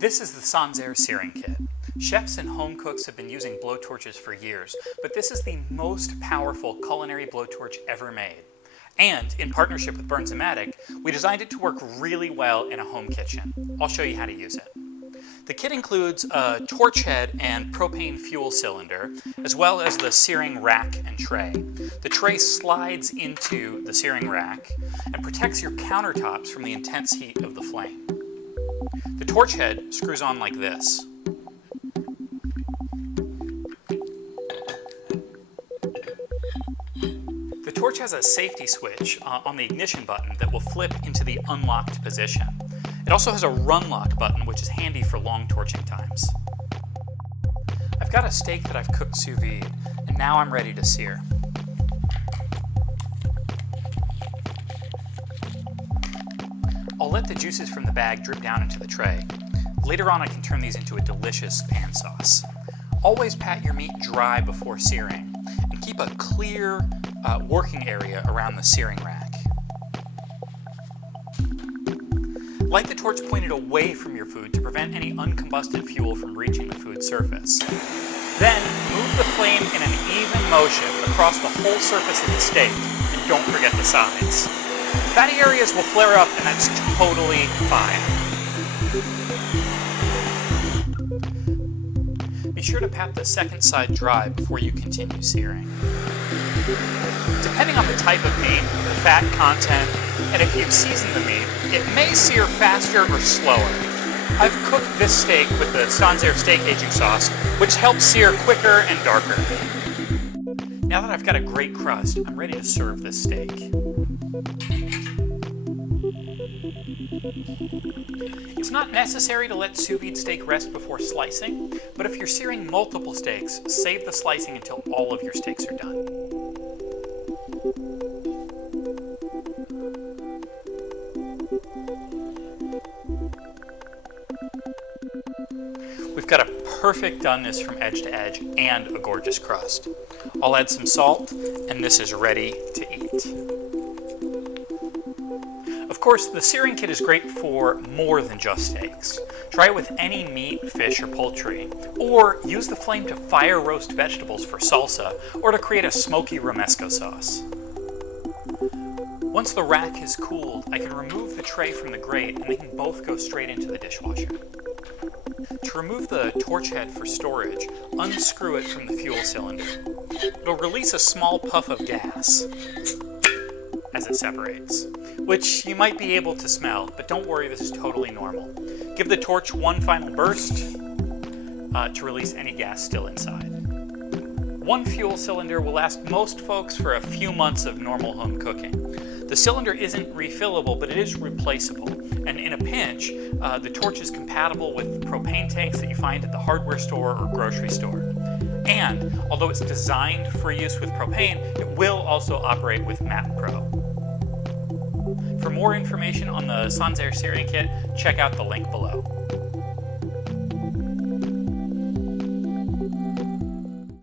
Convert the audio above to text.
This is the Sansaire Searing Kit. Chefs and home cooks have been using blowtorches for years, but this is the most powerful culinary blowtorch ever made. And, in partnership with Burns-O-Matic, we designed it to work really well in a home kitchen. I'll show you how to use it. The kit includes a torch head and propane fuel cylinder, as well as the searing rack and tray. The tray slides into the searing rack and protects your countertops from the intense heat of the flame. The torch head screws on like this. The torch has a safety switch on the ignition button that will flip into the unlocked position. It also has a run lock button, which is handy for long torching times. I've got a steak that I've cooked sous vide, and now I'm ready to sear. I'll let the juices from the bag drip down into the tray. Later on, I can turn these into a delicious pan sauce. Always pat your meat dry before searing, and keep a clear working area around the searing rack. Light the torch pointed away from your food to prevent any uncombusted fuel from reaching the food surface. Then, move the flame in an even motion across the whole surface of the steak, and don't forget the sides. Fatty areas will flare up, and that's totally fine. Be sure to pat the second side dry before you continue searing. Depending on the type of meat, the fat content, and if you've seasoned the meat, it may sear faster or slower. I've cooked this steak with the Sansaire steak aging sauce, which helps sear quicker and darker. Now that I've got a great crust, I'm ready to serve this steak. It's not necessary to let sous vide steak rest before slicing, but if you're searing multiple steaks, save the slicing until all of your steaks are done. We've got a perfect doneness from edge to edge and a gorgeous crust. I'll add some salt, and this is ready to eat. Of course, the searing kit is great for more than just steaks. Try it with any meat, fish, or poultry, or use the flame to fire roast vegetables for salsa, or to create a smoky romesco sauce. Once the rack is cooled, I can remove the tray from the grate, and they can both go straight into the dishwasher. To remove the torch head for storage, unscrew it from the fuel cylinder. It'll release a small puff of gas as it separates, which you might be able to smell, but don't worry, this is totally normal. Give the torch one final burst to release any gas still inside. One fuel cylinder will last most folks for a few months of normal home cooking. The cylinder isn't refillable, but it is replaceable. And in a pinch, the torch is compatible with propane tanks that you find at the hardware store or grocery store. And although it's designed for use with propane, it will also operate with MAP Pro. For more information on the Sansaire Searing Kit, check out the link below.